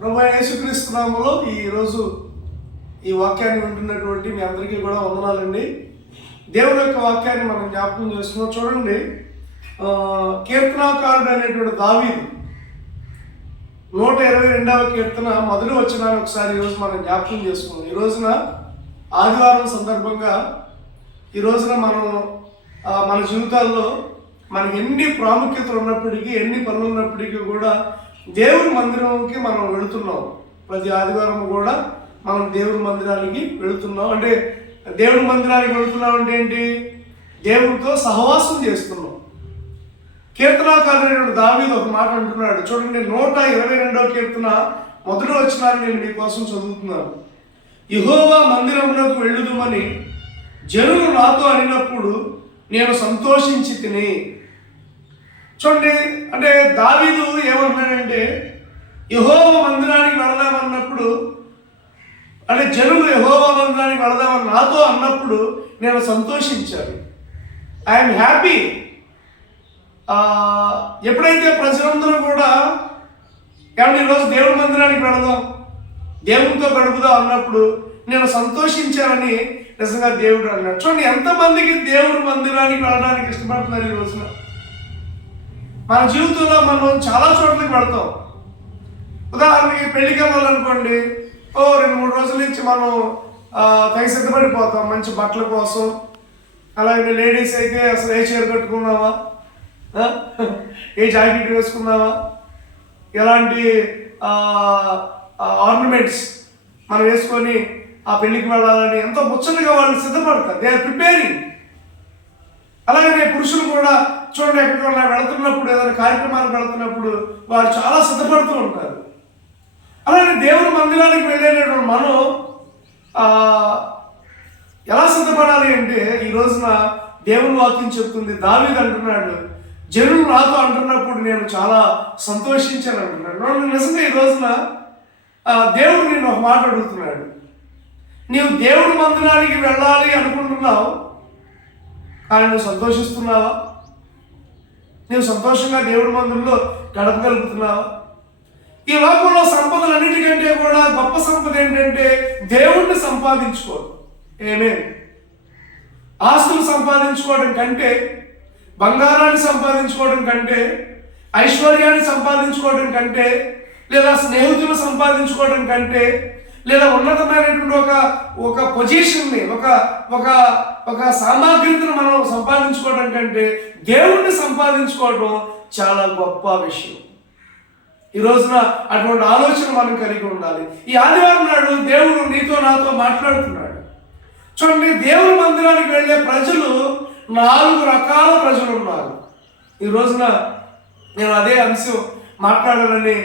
ప్రభు యేసుక్రీస్తునామలో ఈరోజు ఈ వాక్యాన్ని వింటున్నటువంటి మీ అందరికీ కూడా వందనాలండి. దేవుని యొక్క వాక్యాన్ని మనం జ్ఞాపకం చేస్తున్నాం చూడండి. కీర్తనాకారుడు అనేటువంటి దావీదు నూట ఇరవై రెండవ కీర్తన మొదటి వచ్చినాన్ని ఒకసారి ఈరోజు మనం జ్ఞాపకం చేసుకున్నాం. ఈ రోజున ఆదివారం సందర్భంగా ఈ రోజున మనం మన జీవితాల్లో మనకి ఎన్ని ప్రాముఖ్యతలు ఉన్నప్పటికీ ఎన్ని పనులు ఉన్నప్పటికీ కూడా దేవుని మందిరంకి మనం వెళుతున్నాం. ప్రతి ఆదివారం కూడా మనం దేవుని మందిరానికి వెళుతున్నాం. అంటే దేవుని మందిరానికి వెళుతున్నాం అంటే ఏంటి? దేవునితో సహవాసం చేస్తున్నాం. కీర్తనాకారుడు దావీదు ఒక మాట అంటున్నాడు. చూడండి నూట ఇరవై రెండవ కీర్తన మొదటి వచ్చినాన్ని నేను మీకోసం చదువుతున్నాను. యహోవా మందిరమునకు వెళ్ళుదుమని జనులు నాతో అనినప్పుడు నేను సంతోషించి తిని చూడండి అంటే దావీదు ఏమంటున్నాడంటే యహోవ మందిరానికి వెళదామన్నప్పుడు అంటే జనులు యహోవ మందిరానికి వెళదామని నాతో అన్నప్పుడు నేను సంతోషించాను. ఐఎమ్ హ్యాపీ ఎప్పుడైతే ప్రజలందరూ కూడా ఏమన్నా ఈరోజు దేవుడి మందిరానికి వెళదాం దేవునితో గడుపుదాం అన్నప్పుడు నేను సంతోషించానని నిజంగా దేవుడు అన్నాడు. చూడండి ఎంతమందికి దేవుడి మందిరానికి వెళ్ళడానికి ఇష్టపడుతున్నారు ఈ రోజున? మన జీవితంలో మనం చాలా చోట్లకి వెళ్తాం. ఉదాహరణకి పెళ్ళికి వెళ్ళాలనుకోండి ఓ రెండు మూడు రోజుల నుంచి మనం ఆ, సిద్ధపడిపోతాం మంచి బట్టల కోసం. అలాగే లేడీస్ అయితే అసలు ఏ చీర కట్టుకున్నావా? ఏ జాకెట్ వేసుకున్నావా? ఎలాంటి ఆర్నమెంట్స్ మనం వేసుకొని ఆ పెళ్ళికి వెళ్ళాలని ఎంతో ముచ్చటగా వాళ్ళు సిద్ధపడతారు. దే ఆర్ ప్రిపేరింగ్ అలాగనే పురుషులు కూడా చూడండి ఎక్కడికైనా వెళుతున్నప్పుడు ఏదైనా కార్యక్రమాలు వెళుతున్నప్పుడు వారు చాలా సిద్ధపడుతూ ఉంటారు. అలాగే దేవుని మందిరానికి వెళ్ళేటటువంటి మనం ఎలా సిద్ధపడాలి అంటే ఈ రోజున దేవుని వాక్యం చెప్తుంది దావీదు అంటున్నాడు జనులు నాతో అంటున్నప్పుడు నేను చాలా సంతోషించాను అంటున్నాడు. నన్ను నిజంగా ఈ రోజున దేవుడు నేను ఒక మాట అడుగుతున్నాడు. నీవు దేవుడి మందిరానికి వెళ్ళాలి అనుకుంటున్నావు కానీ నువ్వు సంతోషిస్తున్నావా? నువ్వు సంతోషంగా దేవుడి మందిరంలో గడపగలుగుతున్నావా ఈ లోకంలో సంపదలన్నిటికంటే కూడా గొప్ప సంపద ఏంటంటే దేవుణ్ణి సంపాదించుకోవడం. ఏమే ఆస్తులు సంపాదించుకోవడం కంటే బంగారాన్ని సంపాదించుకోవడం కంటే ఐశ్వర్యాన్ని సంపాదించుకోవడం కంటే లేదా స్నేహితులు సంపాదించుకోవడం కంటే లేదా ఉన్నతమైనటువంటి ఒక ఒక పొజిషన్ని ఒక ఒక ఒక సామాగ్రితను మనం సంపాదించుకోవడం కంటే దేవుణ్ణి సంపాదించుకోవడం చాలా గొప్ప విషయం. ఈ రోజున అటువంటి ఆలోచన మనం కలిగి ఉండాలి. ఈ ఆదివారం నాడు దేవుడు నీతో నాతో మాట్లాడుతున్నాడు. చూడండి దేవుని మందిరానికి వెళ్ళే ప్రజలు నాలుగు రకాల ప్రజలు ఉన్నారు. ఈ రోజున నేను అదే అంశం మాట్లాడాలని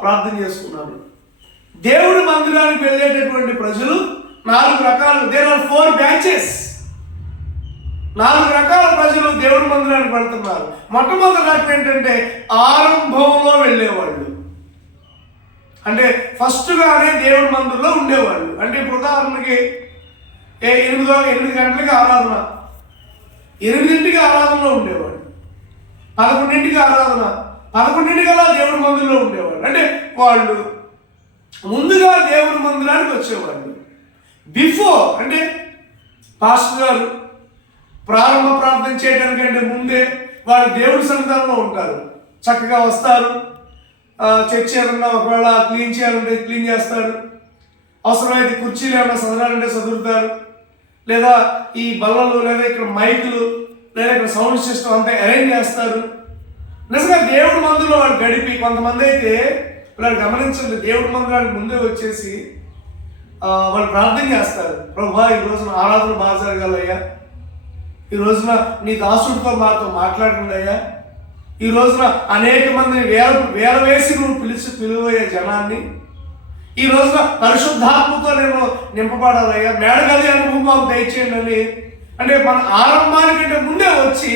ప్రార్థన చేసుకున్నాను దేవుడి మందిరానికి వెళ్ళేటటువంటి ప్రజలు నాలుగు రకాలు దేర్ ఆర్ ఫోర్ బ్యాచెస్ నాలుగు రకాల ప్రజలు దేవుడి మందిరానికి వెళ్తున్నారు. మొట్టమొదటి రకం ఏంటంటే ఆరంభంలో వెళ్ళేవాళ్ళు. అంటే ఫస్ట్గానే దేవుడి మందిరంలో ఉండేవాళ్ళు. అంటే ఇప్పుడు ఉదాహరణకి ఏ ఎనిమిదో ఎనిమిది గంటలకి ఆరాధన. ఎనిమిదింటికి ఆరాధనలో ఉండేవాళ్ళు. పదకొండింటికి ఆరాధన. పదకొండింటికల్లా దేవుడి మందిరంలో ఉండేవాళ్ళు. అంటే వాళ్ళు ముందుగా దేవుడి మందిరానికి వచ్చేవాళ్ళు. బిఫోర్ అంటే పాస్టర్ గారు ప్రారంభ ప్రార్థన చేయడానికంటే ముందే వాళ్ళు దేవుడి సన్నిధానంలో ఉంటారు. చక్కగా వస్తారు. ఆ, చర్చి ఒకవేళ క్లీన్ చేయాలంటే క్లీన్ చేస్తారు. అవసరమైతే కుర్చీలు ఏమైనా చదవాలంటే చదువుతారు లేదా ఈ బల్లలు లేదా ఇక్కడ మైకులు లేదా ఇక్కడ సౌండ్ సిస్టమ్ అంతా అరేంజ్ చేస్తారు. నిజంగా దేవుడి మందులో వాళ్ళు గడిపి కొంతమంది అయితే ఇలా గమనించండి దేవుడి మందిరానికి ముందే వచ్చేసి వాళ్ళు ప్రార్థన చేస్తారు. ప్రభా ఈ రోజున ఆరాధన బాగా జరగాలయ్యా ఈ రోజున నీ దాసుడితో మాతో మాట్లాడండి అయ్యా. ఈ రోజున అనేక మందిని వేల వేల వేసి నువ్వు పిలిచి పిలువయ్యే జనాన్ని. ఈ రోజున పరిశుద్ధాత్మతో నేను నింపబడాలయ్యా మేడగది అనుభవం మాకు దయచేయండి అని అంటే మన ఆరంభానికంటే ముందే వచ్చి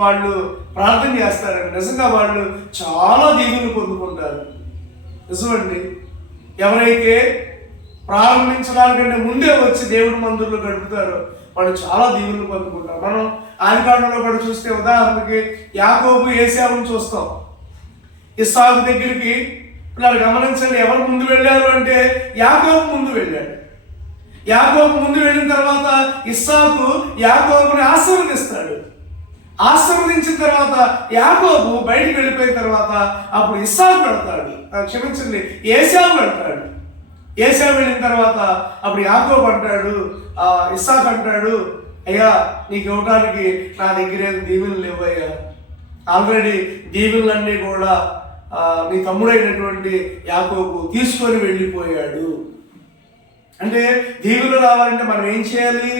వాళ్ళు ప్రార్థన చేస్తారండి. నిజంగా వాళ్ళు చాలా దీవులు పొందుకుంటారు. నిజమండి ఎవరైతే ప్రారంభించడానికంటే ముందే వచ్చి దేవుడి మందుల్లో గడుపుతారో వాళ్ళు చాలా దీవులు పొందుకుంటారు. మనం ఆదికాండంలో కూడా చూస్తే ఉదాహరణకి యాకోబు ఏసావుని చూస్తాం ఇస్సాకు దగ్గరికి పిల్లలు గమనించండి ఎవరు ముందు వెళ్ళారు అంటే యాకోబు ముందు వెళ్ళాడు. యాకోబు ముందు వెళ్ళిన తర్వాత ఇస్సాకు యాకోబుని ఆశీర్వదిస్తాడు. ఆశీర్వదించిన తర్వాత యాకోబు బయటికి వెళ్ళిపోయిన తర్వాత అప్పుడు ఇస్సాకు వెళ్తాడు. క్షమించండి ఏసావు వెళ్తాడు. ఏసావు వెళ్ళిన తర్వాత అప్పుడు యాకోబు అంటాడు ఇస్సాక్ అంటాడు అయ్యా నీకు ఇవ్వడానికి నా దగ్గర ఏం దీవెనలు లేవయ్యా? ఆల్రెడీ దీవెనలన్నీ కూడా నీ తమ్ముడైనటువంటి యాకోబు తీసుకొని వెళ్ళిపోయాడు. అంటే దీవులు రావాలంటే మనం ఏం చేయాలి?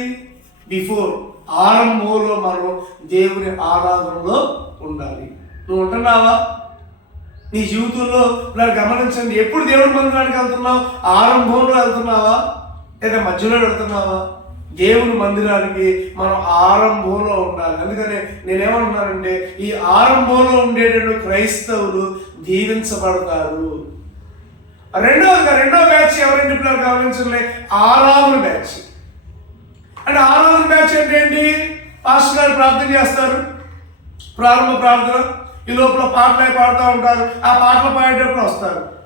బిఫోర్ ఆరంభంలో మనం దేవుని ఆరాధనలో ఉండాలి. నువ్వు ఉంటున్నావా నీ జీవితంలో ఇలా గమనించండి. ఎప్పుడు దేవుడి మందిరానికి వెళ్తున్నావు? ఆరంభంలో వెళ్తున్నావా? లేదా మధ్యలో వెళ్తున్నావా? దేవుని మందిరానికి మనం ఆరంభంలో ఉండాలి. అందుకనే నేనేమంటున్నానంటే ఈ ఆరంభంలో ఉండేటటువంటి క్రైస్తవులు దీవించబడతారు. రెండవ రెండో బ్యాచ్ ఎవరంటే ఇప్పుడు గమనించలే ఆరాధన బ్యాచ్. అంటే ఆరాధన బ్యాచ్ అంటే ఏంటి? పాస్టర్ గారు ప్రార్థన చేస్తారు. ప్రారంభ ప్రార్థన. ఈ లోపల పాటలే పాడుతూ ఉంటారు. ఆ పాటలు పాడేటప్పుడు వస్తారు.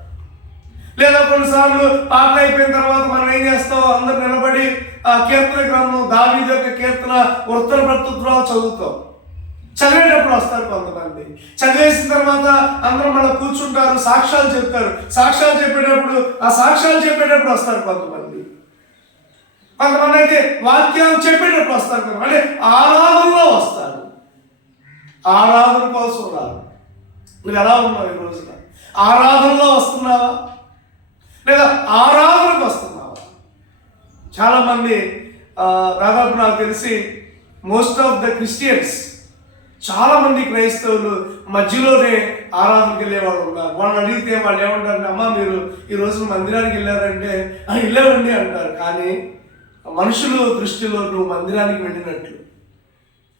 లేదా కొన్నిసార్లు పాటలు అయిపోయిన తర్వాత మనం ఏం చేస్తాం? అందరు నిలబడి ఆ కీర్తన గ్రంథం దావీదు యొక్క కీర్తన ఉత్తర ప్రత్యుత్తరాలు చదువుతాం. చదివేటప్పుడు వస్తారు కొంతమంది. చదివేసిన తర్వాత అందరూ మళ్ళీ కూర్చుంటారు సాక్ష్యాలు చెప్తారు. సాక్ష్యాలు చెప్పేటప్పుడు ఆ సాక్ష్యాలు చెప్పేటప్పుడు వస్తారు కొంతమంది. కొంతమంది అయితే వాక్యాలు చెప్పేటప్పుడు వస్తారు అంటే ఆరాధనలో వస్తారు. ఆరాధన కోసం రాదు. నువ్వు ఎలా ఉన్నావు ఈ రోజున? ఆరాధనలో వస్తున్నావా? లేదా ఆరాధనకు వస్తున్నావా? చాలామంది దాదాపు నాకు తెలిసి మోస్ట్ ఆఫ్ ద క్రిస్టియన్స్ చాలామంది క్రైస్తవులు మధ్యలోనే ఆరాధనకి వెళ్ళేవాళ్ళు ఉన్నారు. వాళ్ళని అడిగితే వాళ్ళు ఏమంటారు అమ్మ మీరు ఈ రోజు మందిరానికి వెళ్ళారంటే "ఆ, వెళ్ళామండి అంటారు. కానీ మనుషులు దృష్టిలో నువ్వు మందిరానికి వెళ్ళినట్లు.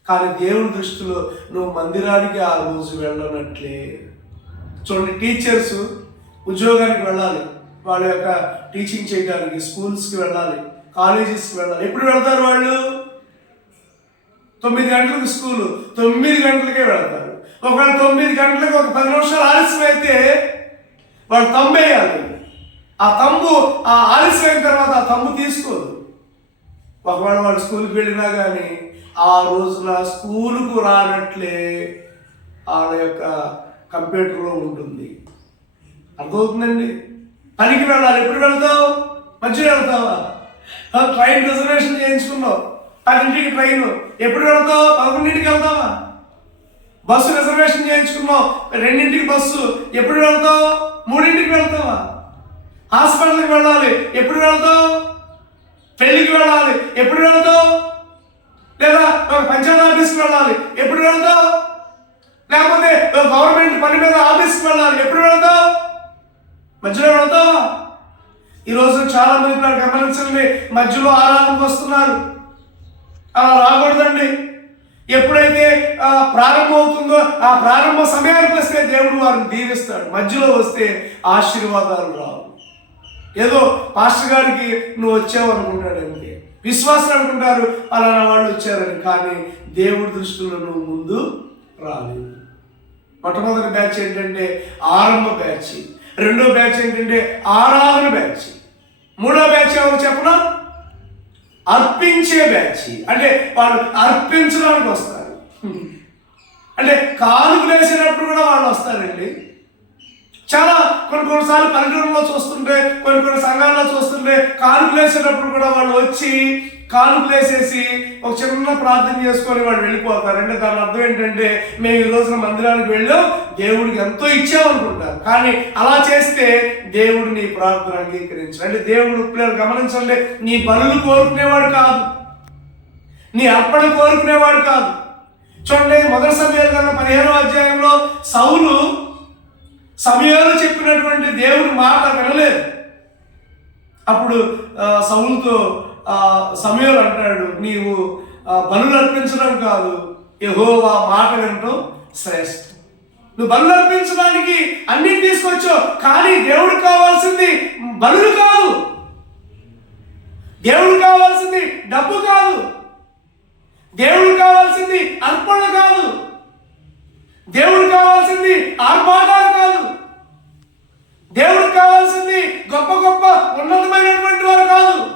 కానీ దేవుని దృష్టిలో నువ్వు మందిరానికి ఆ రోజు వెళ్ళనట్లే. చూడండి టీచర్స్ ఉద్యోగానికి వెళ్ళాలి. వాళ్ళ యొక్క టీచింగ్ చేయడానికి స్కూల్స్కి వెళ్ళాలి కాలేజెస్కి వెళ్ళాలి. ఎప్పుడు వెళ్తారు వాళ్ళు? తొమ్మిది గంటలకు స్కూలు తొమ్మిది గంటలకే వెళ్తారు. ఒకవేళ తొమ్మిది గంటలకు ఒక పది నిమిషాలు ఆలస్యం అయితే వాళ్ళు తంబేయాలి ఆ తంబు ఆ ఆలస్యం అయిన తర్వాత ఆ తంబు తీసుకోదు. ఒకవేళ వాళ్ళు స్కూల్కి వెళ్ళినా కానీ ఆ రోజున స్కూలుకు రానట్లే వాళ్ళ యొక్క కంప్యూటర్లో ఉంటుంది. అర్థమవుతుందండి? పనికి వెళ్ళాలి. ఎప్పుడు వెళ్తావు? మంచిగా వెళ్తావా? ట్రైన్ రిజర్వేషన్ చేయించుకున్నావు. పదింటికి ట్రైన్. ఎప్పుడు వెళ్తావు? పదకొండింటికి వెళ్తావా? బస్సు రిజర్వేషన్ చేయించుకున్నావు. రెండింటికి బస్సు. ఎప్పుడు వెళ్తావు? మూడింటికి వెళ్తావా? హాస్పిటల్కి వెళ్ళాలి. ఎప్పుడు వెళ్తావు? పెళ్ళికి వెళ్ళాలి. ఎప్పుడు వెళ్తావు? లేదా ఒక పంచాయత్ ఆఫీస్కి వెళ్ళాలి. ఎప్పుడు వెళ్తావు? లేకపోతే గవర్నమెంట్ పని మీద ఆఫీస్కి వెళ్ళాలి. ఎప్పుడు వెళ్తావు? మధ్యలో వెళ్తావా? ఈరోజు చాలా మంది నాకు గమనించండి మధ్యలో ఆరాధనకు వస్తున్నారు. అలా రాకూడదండి. ఎప్పుడైతే ప్రారంభం అవుతుందో ఆ ప్రారంభ సమయానికి వస్తే దేవుడు వారిని దీవిస్తాడు. మధ్యలో వస్తే ఆశీర్వాదాలు రావు. ఏదో పాస్టర్ గారికి నువ్వు వచ్చావు అనుకుంటాడు అంతే విశ్వాసం అనుకుంటారు అలానా వాళ్ళు వచ్చారని. కానీ దేవుడి దృష్టిలో నువ్వు ముందు రాలేదు. మొట్టమొదటి బ్యాచ్ ఏంటంటే ఆరంభ బ్యాచ్. రెండో బ్యాచ్ ఏంటంటే ఆరాధన బ్యాచ్. మూడో బ్యాచ్ ఎవరు చెప్పనా? అర్పించే బ్యాచ్. అంటే వాళ్ళు అర్పించడానికి వస్తారు. అంటే కాలు వేసినప్పుడు కూడా వాళ్ళు వస్తారండి. చాలా కొన్ని కొన్నిసార్లు పల్లెటూరులో చూస్తుంటే కొన్ని కొన్ని సంఘాల్లో చూస్తుంటే కానుకలు వేసేటప్పుడు కూడా వాళ్ళు వచ్చి కానుకలు వేసేసి ఒక చిన్న ప్రార్థన చేసుకొని వాళ్ళు వెళ్ళిపోతారు. అంటే దాని అర్థం ఏంటంటే మేము ఈ రోజున మందిరానికి వెళ్ళాం దేవుడికి ఎంతో ఇచ్చామనుకుంటారు కానీ అలా చేస్తే దేవుడు నీ ప్రార్థన అంగీకరించాడు. అంటే దేవుడు పిల్లలు గమనించండి నీ బలులు కోరుకునేవాడు కాదు. నీ అర్పణ కోరుకునేవాడు కాదు. చూడండి మొదటి సమయాలు కన్నా పదిహేనో అధ్యాయంలో సౌలు సమయంలో చెప్పినటువంటి దేవుని మాట వినలేదు. అప్పుడు సౌలుతో సమయాలు సమయంలో అంటాడు నీవు ఆ, బలులు అర్పించడం కాదు యెహోవా మాట వినటం శ్రేష్టం. నువ్వు బలు అర్పించడానికి అన్నీ తీసుకొచ్చావు కానీ దేవుడు కావాల్సింది బలు కాదు. దేవుడు కావాల్సింది డబ్బు కాదు. దేవుడు కావాల్సింది అర్పణ కాదు. దేవుడు కావాల్సింది ఆర్భాటాలు కాదు. దేవుడు కావాల్సింది గొప్ప గొప్ప ఉన్నతమైనటువంటి వారు కాదు.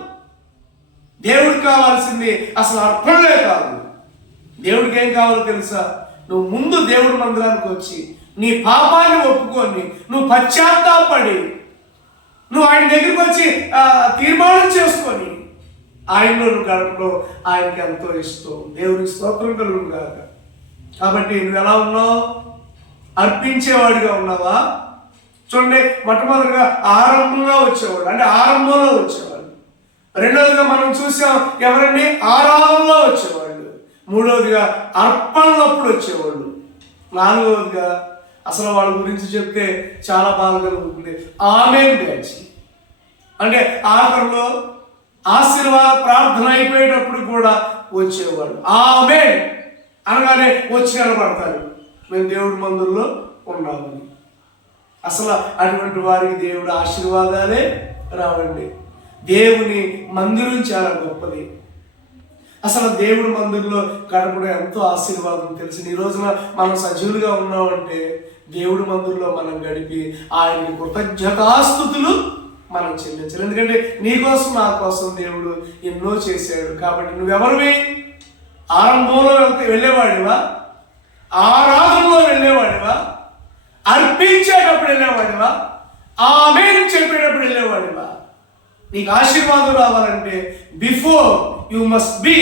దేవుడు కావాల్సింది అసలు అర్పణలే కాదు. దేవుడికి ఏం కావాలో తెలుసా? నువ్వు ముందు దేవుడి మందిరానికి వచ్చి నీ పాపాన్ని ఒప్పుకొని నువ్వు పశ్చాత్తాపడి నువ్వు ఆయన దగ్గరికి వచ్చి తీర్మానం చేసుకొని ఆయనలో గడపడం ఆయనకి ఎంతో ఇష్టం. దేవుడికి స్తోత్రం కలుగుగాక కాబట్టి నువ్వు ఎలా ఉన్నావు? అర్పించేవాడిగా ఉన్నావా? చూడండి మొట్టమొదటిగా ఆరంభంగా వచ్చేవాడు. అంటే ఆరంభంలో వచ్చేవాడు. రెండవదిగా మనం చూసాం ఎవరండి? ఆరాధనలో వచ్చేవాళ్ళు మూడవదిగా అర్పణలప్పుడు వచ్చేవాళ్ళు నాలుగవదిగా అసలు వాళ్ళ గురించి చెప్తే చాలా బాధ కలుగుతుంది ఆమె బ్యాచ్. అంటే ఆఖరిలో ఆశీర్వాద ప్రార్థన అయిపోయేటప్పుడు కూడా వచ్చేవాళ్ళు ఆమె అనగానే వచ్చి నిలబడతారు. మేము దేవుడి మందుల్లో ఉన్నామని అసలు అటువంటి వారికి దేవుడు ఆశీర్వాదాలే రావండి. దేవుని మందిరం చాలా గొప్పది. అసలు దేవుడి మందిరంలో గడపడం ఎంతో ఆశీర్వాదం తెలిసి. ఈ రోజున మనం సజీవులుగా ఉన్నామంటే దేవుడి మందిరంలో మనం గడిపి ఆయనకి కృతజ్ఞతాస్థుతులు మనం చెల్లించాలి. ఎందుకంటే నీ కోసం నా కోసం దేవుడు ఎన్నో చేశాడు. కాబట్టి నువ్వెవరివి? ఆరంభంలో వెళ్తే వెళ్ళేవాడివా? ఆరాధనలో వెళ్ళేవాడివా? అర్పించేటప్పుడు వెళ్ళేవాడివా? ఆమె చెప్పేటప్పుడు వెళ్ళేవాడివా? నీకు ఆశీర్వాదం రావాలంటే before you must be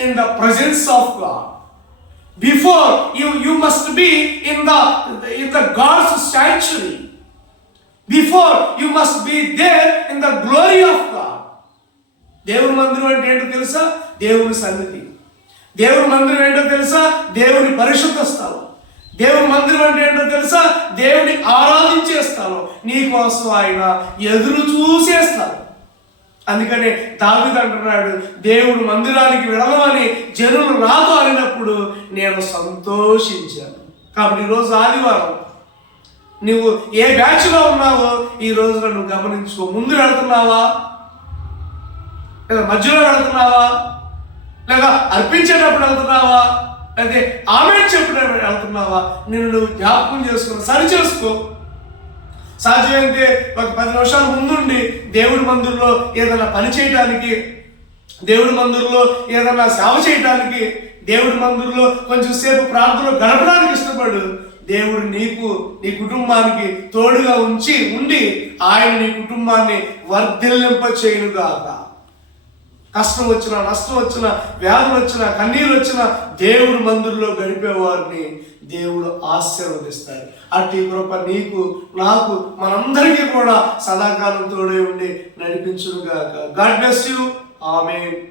in the presence of God before you you must be in the in the God's statuary before you must be there in the glory of God దేవుని మందిరం అంటే ఏంటో తెలుసా? దేవుని సన్నిధి. దేవుని మందిరం ఏంటో తెలుసా? దేవుని పరిశుద్ధ స్థలం. దేవుని మందిరం అంటే ఏంటో తెలుసా? దేవుని ఆరాధించే స్థలం. ఆయన ఎదురు చూసే స్థలం. అందుకనే దావిది అంటున్నాడు దేవుడు మందిరానికి వెళ్ళమని జనులు రాదు అనినప్పుడు నేను సంతోషించాను. కాబట్టి ఈరోజు ఆదివారం నువ్వు ఏ బ్యాచ్లో ఉన్నావో ఈ రోజున నువ్వు గమనించుకో. ముందు వెళుతున్నావా? లేదా మధ్యలో వెళ్తున్నావా? లేదా అర్పించేటప్పుడు వెళ్తున్నావా? అయితే ఆమె చెప్పినప్పుడు వెళ్తున్నావా? నిన్ను నువ్వు జ్ఞాపకం చేసుకుని సరి చేసుకో. సాధ్యమైతే ఒక పది నిమిషాల ముందుండి దేవుడి మందిరంలో ఏదైనా పని చేయడానికి దేవుడి మందిరంలో ఏదైనా సేవ చేయడానికి దేవుడి మందిరంలో కొంచెం సేపు ప్రార్థనలో గడపడానికి ఇష్టపడు. దేవుడు నీకు నీ కుటుంబానికి తోడుగా ఉంచి ఉండి ఆయన నీ కుటుంబాన్ని వర్ధిల్లింప చేయనుగాక కష్టం వచ్చినా నష్టం వచ్చినా వ్యాధులు వచ్చినా కన్నీరు వచ్చినా దేవుడు మందిరంలో గడిపే వారిని దేవుడు ఆశీర్వదిస్తాడు. అట్టి కృప నీకు నాకు మనందరికీ కూడా సదాకాలం తోడే ఉండి నడిపించుగాక గాడ్ బ్లెస్ యూ. ఆమె